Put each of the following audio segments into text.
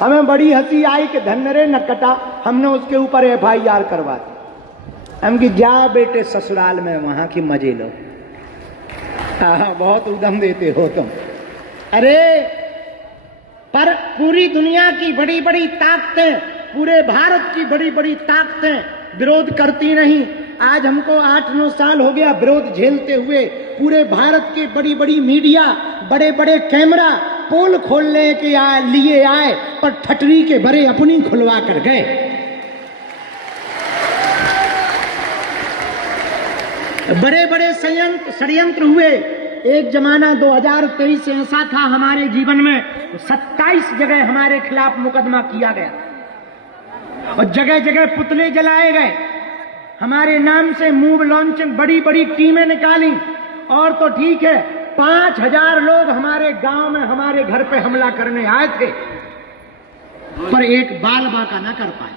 हमें बड़ी हंसी आई कि धन्नरे न कटा, हमने उसके ऊपर FIR करवा दी। हम कि जा बेटे ससुराल में, वहां की मजे लो। बहुत उदम देते हो तुम। अरे पर पूरी दुनिया की बड़ी बड़ी ताकतें, पूरे भारत की बड़ी बड़ी ताकतें विरोध करती नहीं। आज हमको 8-9 साल हो गया विरोध झेलते हुए। पूरे भारत के बड़ी बड़ी मीडिया, बड़े बड़े कैमरा पोल खोलने के लिए आए, पर ठटरी के बड़े अपनी खुलवा कर गए। बड़े बड़े षड्यंत्र हुए। एक जमाना 2023 से ऐसा था हमारे जीवन में, 27 जगह हमारे खिलाफ मुकदमा किया गया और जगह जगह पुतले जलाए गए। हमारे नाम से मूव लॉन्चिंग बड़ी बड़ी टीमें निकाली। और तो ठीक है, 5000 लोग हमारे गांव में हमारे घर पे हमला करने आए थे, पर एक बाल बाका ना कर पाए।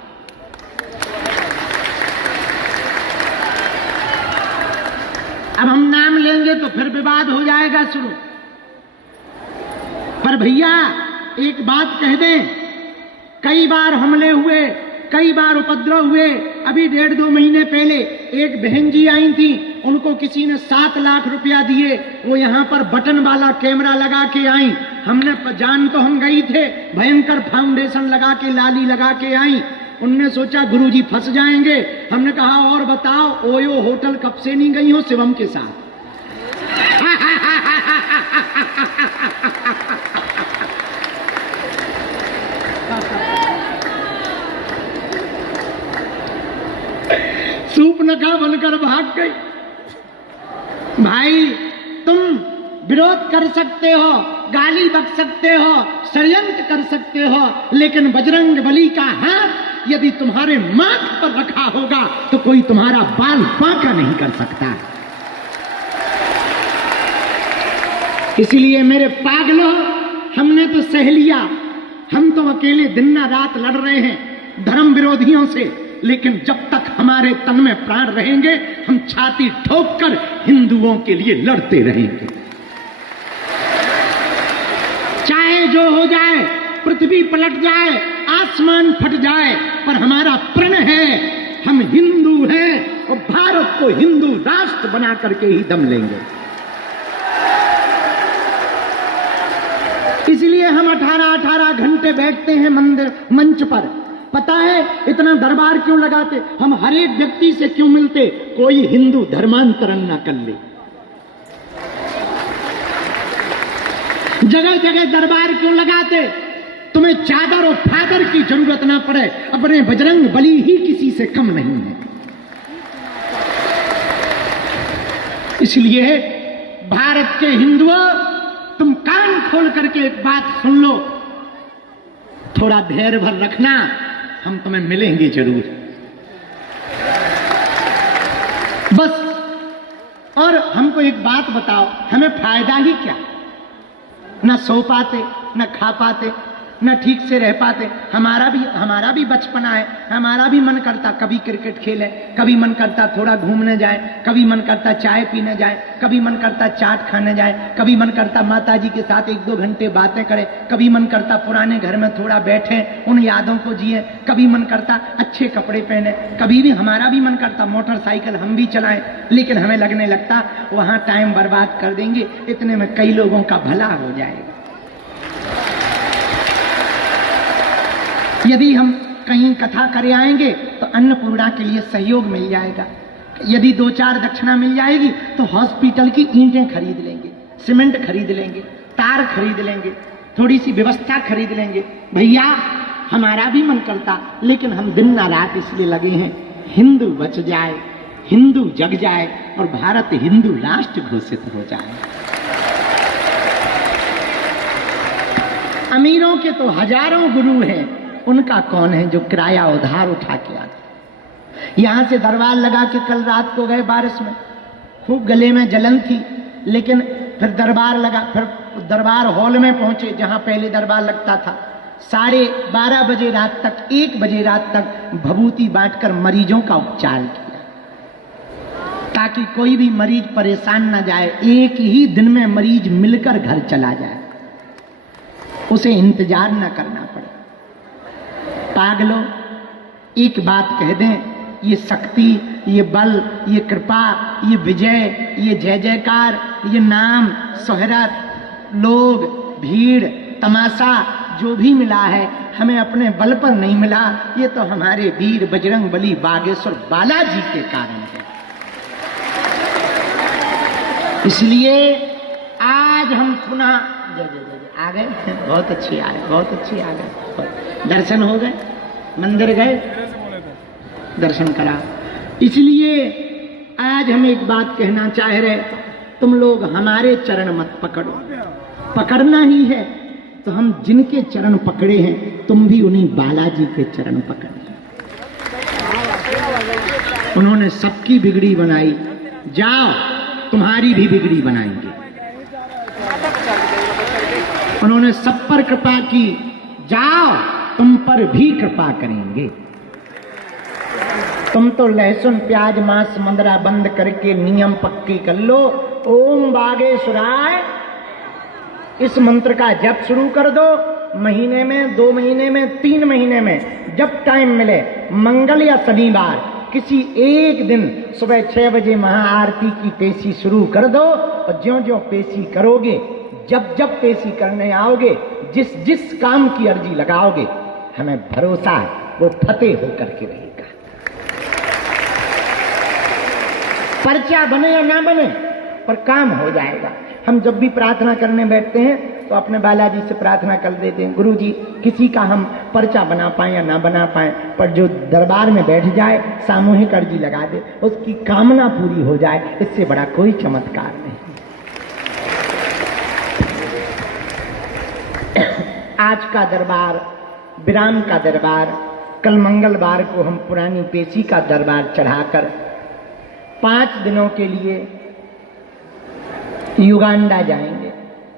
अब हम नाम लेंगे तो फिर विवाद हो जाएगा शुरू। पर भैया एक बात कह दें, कई बार हमले हुए, कई बार उपद्रव हुए। अभी 1.5-2 महीने पहले एक बहन जी आई थी, उनको किसी ने 7 लाख रुपया दिए। वो यहाँ पर बटन वाला कैमरा लगा के आई। हमने जान तो हम गई थे, भयंकर फाउंडेशन लगा के, लाली लगा के आई। उनने सोचा गुरुजी फंस जाएंगे। हमने कहा और बताओ, ओयो होटल कब से नहीं गई हो शिवम के साथ? सूपनखा बनकर भाग गई। भाई तुम विरोध कर सकते हो, गाली बक सकते हो, षड्यंत्र कर सकते हो, लेकिन बजरंग बली का हाथ यदि तुम्हारे माथ पर रखा होगा तो कोई तुम्हारा बाल बांका नहीं कर सकता। इसलिए मेरे पागलों, हमने तो सह लिया। हम तो अकेले दिन रात लड़ रहे हैं धर्म विरोधियों से, लेकिन जब तक हमारे तन में प्राण रहेंगे, हम छाती ठोककर हिंदुओं के लिए लड़ते रहेंगे। चाहे जो हो जाए, पृथ्वी पलट जाए, आसमान फट जाए, पर हमारा प्रण है, हम हिंदू हैं और भारत को हिंदू राष्ट्र बना करके ही दम लेंगे। इसलिए हम 18 घंटे बैठते हैं मंच पर। पता है इतना दरबार क्यों लगाते? हम हर एक व्यक्ति से क्यों मिलते? कोई हिंदू धर्मांतरण ना कर ले। जगह जगह दरबार क्यों लगाते? तुम्हें चादर और फादर की जरूरत ना पड़े। अपने बजरंग बली ही किसी से कम नहीं है। इसलिए भारत के हिंदुओं, तुम कान खोल करके एक बात सुन लो, थोड़ा धैर्य भर रखना, हम तुम्हें मिलेंगे जरूर। बस। और हमको एक बात बताओ, हमें फायदा ही क्या? ना सो पाते, ना खा पाते, न ठीक से रह पाते। हमारा भी बचपना है, हमारा भी मन करता कभी क्रिकेट खेले, कभी मन करता थोड़ा घूमने जाए, कभी मन करता चाय पीने जाए, कभी मन करता चाट खाने जाए, कभी मन करता माताजी के साथ 1-2 घंटे बातें करें, कभी मन करता पुराने घर में थोड़ा बैठे, उन यादों को जिए, कभी मन करता अच्छे कपड़े पहने, कभी भी हमारा भी मन करता मोटरसाइकिल हम भी चलाएं। लेकिन हमें लगने लगता वहां टाइम बर्बाद कर देंगे, इतने में कई लोगों का भला हो जाएगा। यदि हम कहीं कथा करे आएंगे तो अन्नपूर्णा के लिए सहयोग मिल जाएगा। यदि 2-4 दक्षिणा मिल जाएगी तो हॉस्पिटल की ईंटें खरीद लेंगे, सीमेंट खरीद लेंगे, तार खरीद लेंगे, थोड़ी सी व्यवस्था खरीद लेंगे। भैया हमारा भी मन करता, लेकिन हम दिन ना रात इसलिए लगे हैं हिंदू बच जाए, हिंदू जग जाए और भारत हिंदू राष्ट्र घोषित हो जाए। अमीरों के तो हजारों गुरु हैं, उनका कौन है जो किराया उधार उठा के आते? यहां से दरबार लगा के कल रात को गए बारिश में, खूब गले में जलन थी, लेकिन फिर दरबार हॉल में पहुंचे जहां पहले दरबार लगता था। 12:30 बजे रात तक, 1 बजे रात तक भभूति बांटकर मरीजों का उपचार किया, ताकि कोई भी मरीज परेशान न जाए। एक ही दिन में मरीज मिलकर घर चला जाए। उसे इंतजार न करना पड़े। पागलों, एक बात कह दें, ये शक्ति, ये बल, ये कृपा, ये विजय, ये जय जयकार, ये नाम, शोहरत, लोग, भीड़, तमाशा जो भी मिला है, हमें अपने बल पर नहीं मिला। ये तो हमारे वीर बजरंगबली बागेश्वर बालाजी के कारण है। इसलिए आज हम पुनः आ गए, बहुत अच्छी आ गए, बहुत अच्छी आ गए। दर्शन हो गए, मंदिर गए, दर्शन करा। इसलिए आज हम एक बात कहना चाह रहे, तुम लोग हमारे चरण मत पकड़ो, पकड़ना ही है तो हम जिनके चरण पकड़े हैं तुम भी उन्हीं बालाजी के चरण पकड़े। उन्होंने सबकी बिगड़ी बनाई, जाओ तुम्हारी भी बिगड़ी बनाएंगे। उन्होंने सब पर कृपा की, जाओ तुम पर भी कृपा करेंगे। तुम तो लहसुन प्याज मांस मंदरा बंद करके नियम पक्की कर लो। ओम बागेश्वराय इस मंत्र का जप शुरू कर दो। महीने में, 2 महीने में, 3 महीने में जब टाइम मिले, मंगल या शनिवार किसी एक दिन सुबह 6 बजे महाआरती की पेशी शुरू कर दो। और ज्यों ज्यों पेशी करोगे, जब जब पेशी करने आओगे, जिस जिस काम की अर्जी लगाओगे, हमें भरोसा है वो फतेह होकर के रहेगा। पर्चा बने या ना बने, पर काम हो जाएगा। हम जब भी प्रार्थना करने बैठते हैं तो अपने बालाजी से प्रार्थना कर देते हैं, गुरु जी किसी का हम पर्चा बना पाए या ना बना पाए, पर जो दरबार में बैठ जाए, सामूहिक अर्जी लगा दे, उसकी कामना पूरी हो जाए, इससे बड़ा कोई चमत्कार नहीं। आज का दरबार विराम का दरबार, कल मंगलवार को हम पुरानी पेशी का दरबार चढ़ाकर 5 दिनों के लिए युगांडा जाएंगे।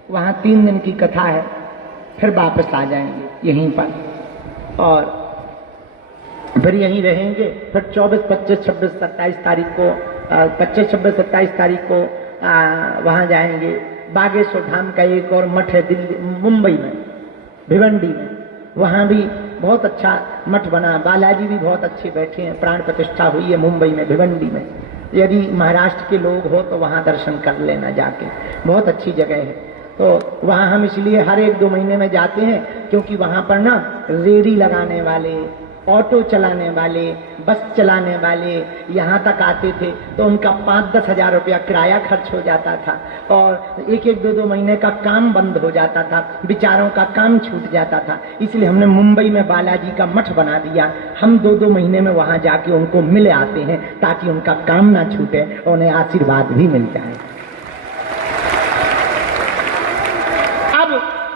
वहाँ 3 दिन की कथा है, फिर वापस आ जाएंगे यहीं पर और फिर यहीं रहेंगे। फिर 24, 25, 26, 27 तारीख को 25, 26, 27 तारीख को वहाँ जाएंगे। बागेश्वर धाम का एक और मठ है दिल्ली, मुंबई में, भिवंडी में, वहाँ भी बहुत अच्छा मठ बना। बालाजी भी बहुत अच्छे बैठे हैं, प्राण प्रतिष्ठा हुई है मुंबई में, भिवंडी में। यदि महाराष्ट्र के लोग हो तो वहाँ दर्शन कर लेना जाके, बहुत अच्छी जगह है। तो वहाँ हम इसलिए हर 1-2 महीने में जाते हैं, क्योंकि वहाँ पर ना रेड़ी लगाने वाले, ऑटो चलाने वाले, बस चलाने वाले यहाँ तक आते थे, तो उनका 5-10 हजार रुपया किराया खर्च हो जाता था और 1-1, 2-2 महीने का काम बंद हो जाता था, बेचारों का काम छूट जाता था। इसलिए हमने मुंबई में बालाजी का मठ बना दिया। हम 2-2 महीने में वहाँ जाके उनको मिल आते हैं, ताकि उनका काम ना छूटे और उन्हें आशीर्वाद भी मिल जाए।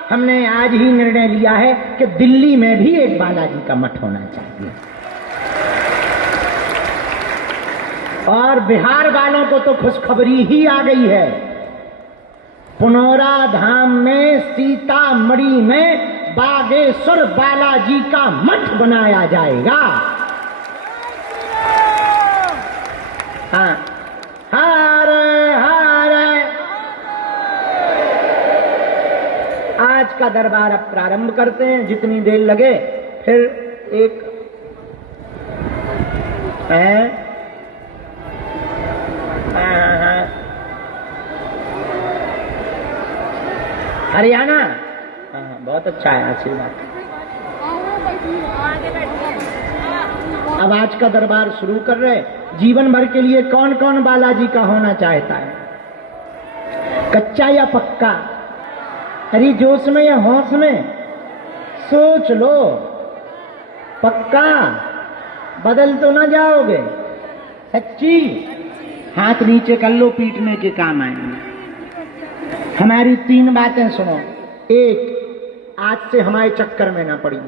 हमने आज ही निर्णय लिया है कि दिल्ली में भी एक बालाजी का मठ होना चाहिए। और बिहार वालों को तो खुशखबरी ही आ गई है, पुनौरा धाम में सीतामढ़ी में बागेश्वर बालाजी का मठ बनाया जाएगा। हाँ, हरे हरे। आज का दरबार अब प्रारंभ करते हैं, जितनी देर लगे। फिर एक हरियाणा, बहुत अच्छा है, आशीर्वाद। अब आज का दरबार शुरू कर रहे। जीवन भर के लिए कौन कौन बालाजी का होना चाहता है, कच्चा या पक्का? अरे जोश में या होश में सोच लो। पक्का? बदल तो ना जाओगे? सच्ची? हाथ नीचे कर लो, पीटने के काम आएंगे। हमारी 3 बातें सुनो। 1, आज से हमारे चक्कर में ना पड़िए,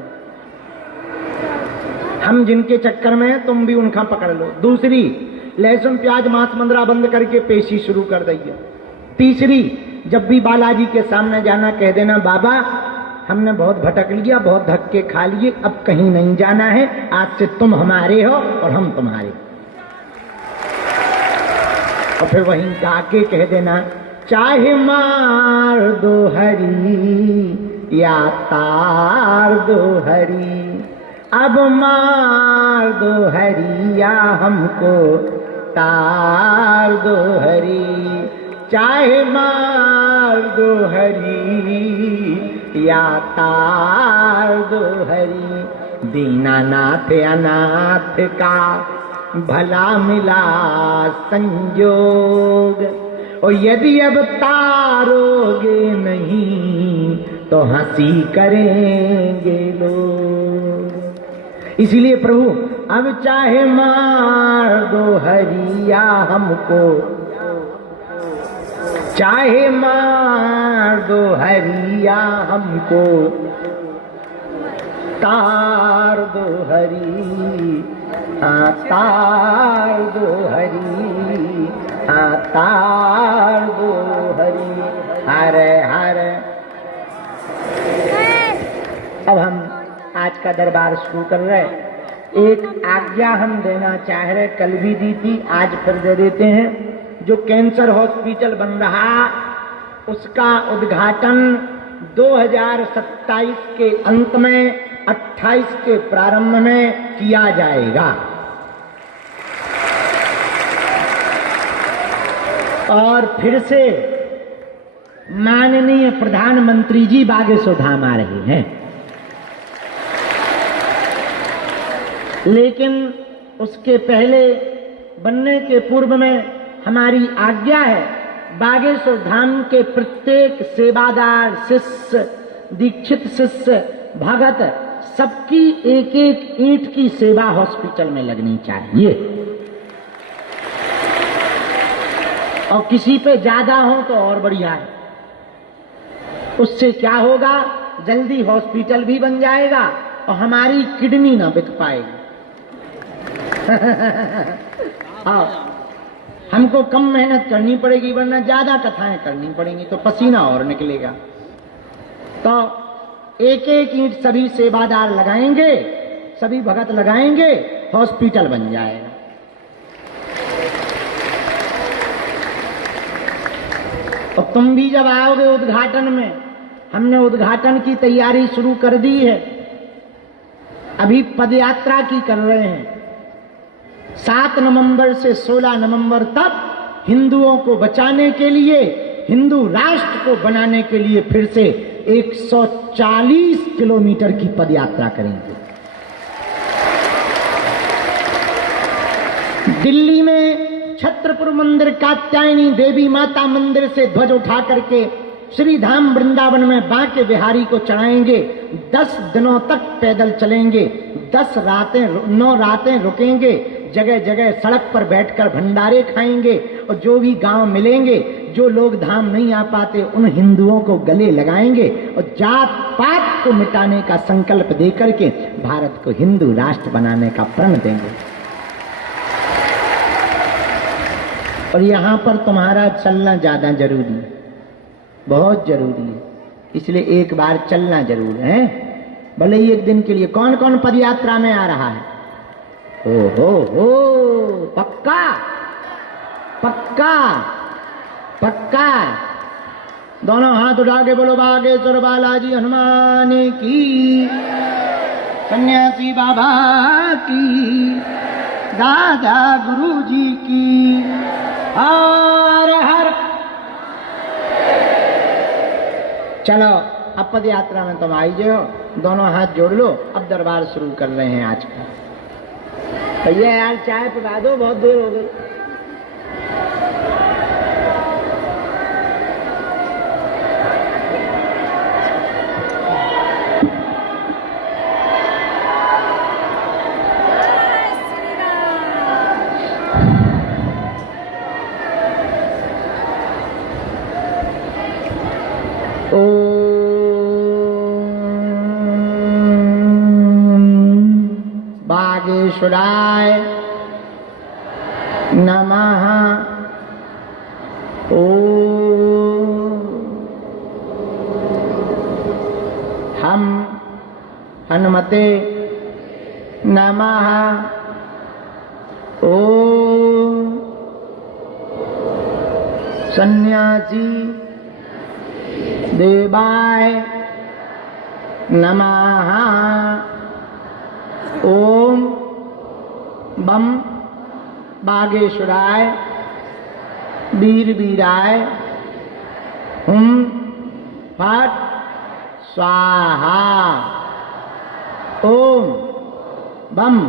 हम जिनके चक्कर में हैं तुम भी उनका पकड़ लो। 2, लहसुन प्याज मांस मंदरा बंद करके पेशी शुरू कर दीजिए। 3, जब भी बालाजी के सामने जाना कह देना, बाबा हमने बहुत भटक लिया, बहुत धक्के खा लिए, अब कहीं नहीं जाना है, आज से तुम हमारे हो और हम तुम्हारे। और फिर वहीं गा के कह देना, चाहे मार दो हरी या तार दो हरी, अब मार दो हरी या हमको तार दो हरी, चाहे मार दो हरी या तार दो हरी। दीनानाथ अनाथ का भला मिला संयोग, और यदि अब तारोगे नहीं तो हंसी करेंगे लोग। इसीलिए प्रभु अब चाहे मार दो हरिया हमको, चाहे मार दो हरिया हमको, तार दो हरी, हाँ तार दो हरी, हाँ तार दो हरी। हरे हरे। अब हम आज का दरबार शुरू कर रहे। एक आज्ञा हम देना चाह रहे, कल भी दी थी, आज फिर दे देते हैं। जो कैंसर हॉस्पिटल बन रहा उसका उद्घाटन 2027 के अंत में 28 के प्रारंभ में किया जाएगा। और फिर से माननीय प्रधानमंत्री जी बागेश्वर धाम आ रहे हैं, लेकिन उसके पहले बनने के पूर्व में हमारी आज्ञा है, बागेश्वर धाम के प्रत्येक सेवादार शिष्य, दीक्षित शिष्य, भगत, सबकी एक एक ईंट की सेवा हॉस्पिटल में लगनी चाहिए। और किसी पे ज्यादा हो तो और बढ़िया है। उससे क्या होगा, जल्दी हॉस्पिटल भी बन जाएगा और हमारी किडनी ना बिक पाएगी। हमको कम मेहनत करनी पड़ेगी, वरना ज्यादा कथाएं करनी पड़ेंगी तो पसीना और निकलेगा। तो एक एक ईंट सभी सेवादार लगाएंगे, सभी भगत लगाएंगे, हॉस्पिटल बन जाएगा। और तुम भी जब आओगे उद्घाटन में, हमने उद्घाटन की तैयारी शुरू कर दी है, अभी पदयात्रा की कर रहे हैं। 7 नवंबर से 16 नवंबर तक हिंदुओं को बचाने के लिए, हिंदू राष्ट्र को बनाने के लिए फिर से 140 किलोमीटर की पदयात्रा करेंगे। दिल्ली में छत्रपुर मंदिर, कात्यायनी देवी माता मंदिर से ध्वज उठा करके श्री धाम वृंदावन में बांके बिहारी को चढ़ाएंगे। 10 दिनों तक पैदल चलेंगे, 9 रातें रुकेंगे, जगह जगह सड़क पर बैठकर भंडारे खाएंगे। और जो भी गांव मिलेंगे, जो लोग धाम नहीं आ पाते, उन हिंदुओं को गले लगाएंगे और जात पात को मिटाने का संकल्प देकर के भारत को हिंदू राष्ट्र बनाने का प्रण देंगे। और यहाँ पर तुम्हारा चलना ज्यादा जरूरी है, बहुत जरूरी है, इसलिए एक बार चलना जरूर है, भले ही एक दिन के लिए। कौन कौन पदयात्रा में आ रहा है? हो पक्का पक्का पक्का। दोनों हाथ उठा के बोलो बागेश्वर बालाजी हनुमान की, सन्यासी बाबा की, दादा गुरु जी की। हर हर। चलो अब पद यात्रा में तुम आई जो, दोनों हाथ जोड़ लो। अब दरबार शुरू कर रहे हैं आज का। भैया यार चाय पिला दो, बहुत देर हो गई। बागेश्वराय नमः। ओम हम हनुमते नमः। ओम सन्यासी देवाय नमः। ओम बम बागेश्वराय वीर वीराय हुम फट स्वाहा। ओम बम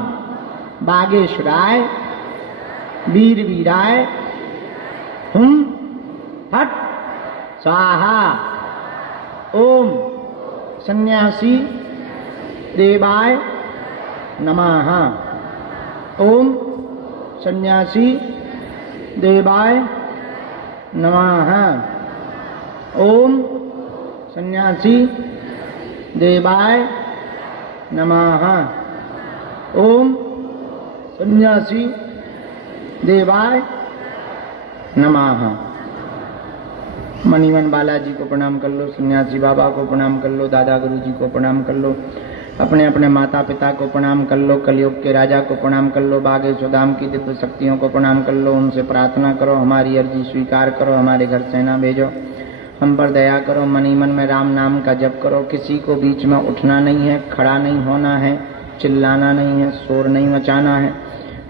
बागेश्वराय वीर वीराय हुम फट स्वाहा। ओम सन्यासी देवाय नमः। ओम सन्यासी देवाय नमः। ओम सन्यासी देवाय नमः। ओम सन्यासी देवाय नमः। मणिवन बालाजी को प्रणाम कर लो, सन्यासी बाबा को प्रणाम कर लो, दादा गुरु जी को प्रणाम कर लो, अपने अपने माता पिता को प्रणाम कर लो, कलयुग के राजा को प्रणाम कर लो, बागेश्वर धाम की दिव्य शक्तियों को प्रणाम कर लो। उनसे प्रार्थना करो, हमारी अर्जी स्वीकार करो, हमारे घर सेना भेजो, हम पर दया करो। मनी मन में राम नाम का जप करो। किसी को बीच में उठना नहीं है, खड़ा नहीं होना है, चिल्लाना नहीं है, शोर नहीं मचाना है,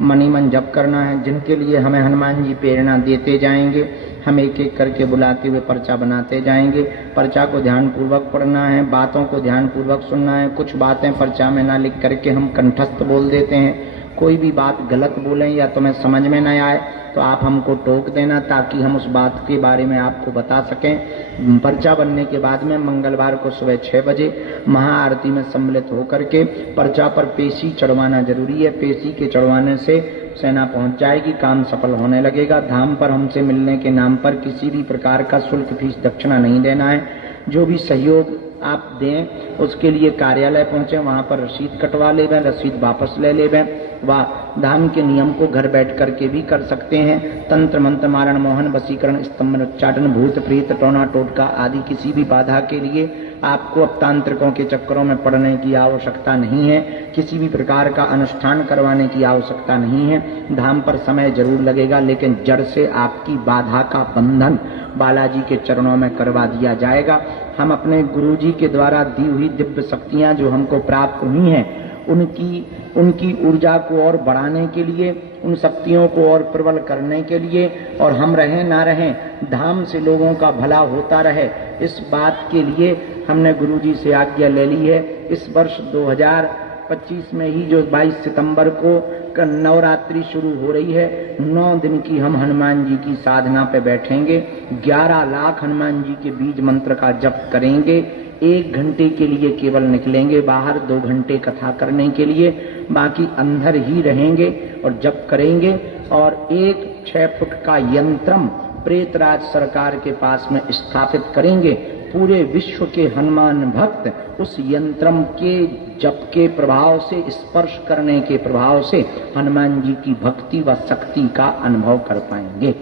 मनी मन जप करना है। जिनके लिए हमें हनुमान जी प्रेरणा देते जाएंगे, हम एक एक करके बुलाते हुए पर्चा बनाते जाएंगे। पर्चा को ध्यान पूर्वक पढ़ना है, बातों को ध्यान पूर्वक सुनना है। कुछ बातें पर्चा में ना लिख करके हम कंठस्थ बोल देते हैं। कोई भी बात गलत बोलें या तुम्हें समझ में न आए तो आप हमको टोक देना, ताकि हम उस बात के बारे में आपको बता सकें। पर्चा बनने के बाद में मंगलवार को सुबह 6 बजे महाआरती में सम्मिलित होकर के पर्चा पर पेशी चढ़वाना जरूरी है। पेशी के चढ़वाने से सेना पहुंच जाएगी, काम सफल होने लगेगा। धाम पर हमसे मिलने के नाम पर किसी भी प्रकार का शुल्क फीस दक्षिणा नहीं देना है। जो भी सहयोग आप दें उसके लिए कार्यालय पहुंचे, वहां पर रसीद कटवा ले, रसीद वापस ले ले। व धाम के नियम को घर बैठ करके भी कर सकते हैं। तंत्र मंत्र मारण मोहन वशीकरण स्तंभन उच्चाटन भूत प्रेत टोना टोटका आदि किसी भी बाधा के लिए आपको अब तांत्रिकों के चक्करों में पड़ने की आवश्यकता नहीं है। किसी भी प्रकार का अनुष्ठान करवाने की आवश्यकता नहीं है। धाम पर समय जरूर लगेगा, लेकिन जड़ से आपकी बाधा का बंधन बालाजी के चरणों में करवा दिया जाएगा। हम अपने गुरुजी के द्वारा दी हुई दिव्य शक्तियां जो हमको प्राप्त हुई हैं, उनकी ऊर्जा को और बढ़ाने के लिए, उन शक्तियों को और प्रबल करने के लिए, और हम रहें ना रहें, धाम से लोगों का भला होता रहे, इस बात के लिए हमने गुरुजी से आज्ञा ले ली है। इस वर्ष 2025 में ही जो 22 सितंबर को नवरात्रि शुरू हो रही है, 9 दिन की हम हनुमान जी की साधना पे बैठेंगे। 11 लाख हनुमान जी के बीज मंत्र का जप करेंगे। 1 घंटे के लिए केवल निकलेंगे बाहर, 2 घंटे कथा करने के लिए, बाकी अंदर ही रहेंगे और जप करेंगे। और एक 6 फुट का यंत्रम प्रेतराज सरकार के पास में स्थापित करेंगे। पूरे विश्व के हनुमान भक्त उस यंत्रम के जप के प्रभाव से, स्पर्श करने के प्रभाव से हनुमान जी की भक्ति व शक्ति का अनुभव कर पाएंगे।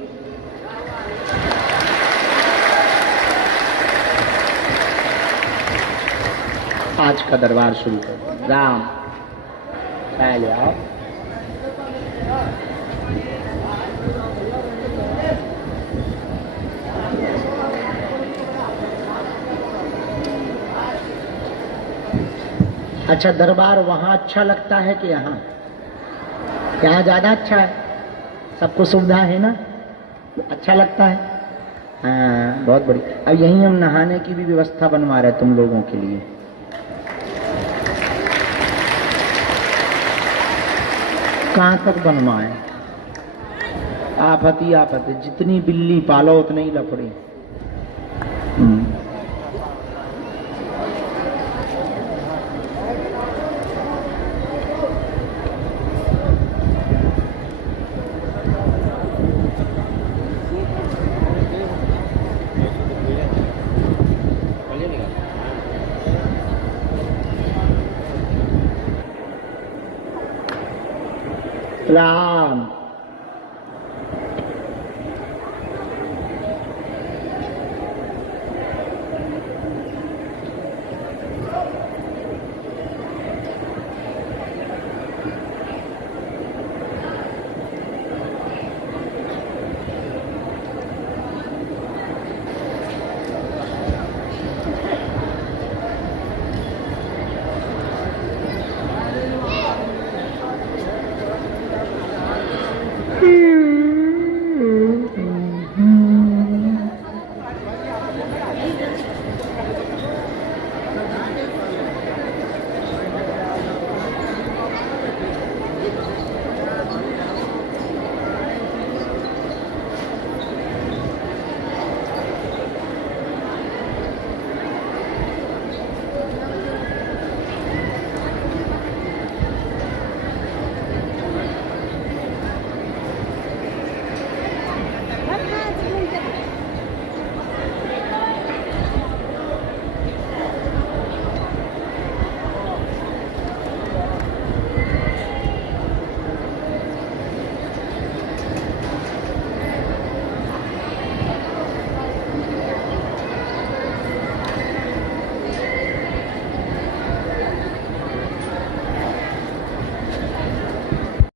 आज का दरबार शुरू कर। राम पहले आओ। अच्छा, दरबार वहां अच्छा लगता है कि यहाँ? यहाँ ज्यादा अच्छा है, सबको सुविधा है ना, अच्छा लगता है। हाँ, बहुत बढ़िया। अब यहीं हम नहाने की भी व्यवस्था बनवा रहे तुम लोगों के लिए। कहाँ तक बनवाए? आफत ही आफत है, जितनी बिल्ली पालो उतने ही लफड़े। राम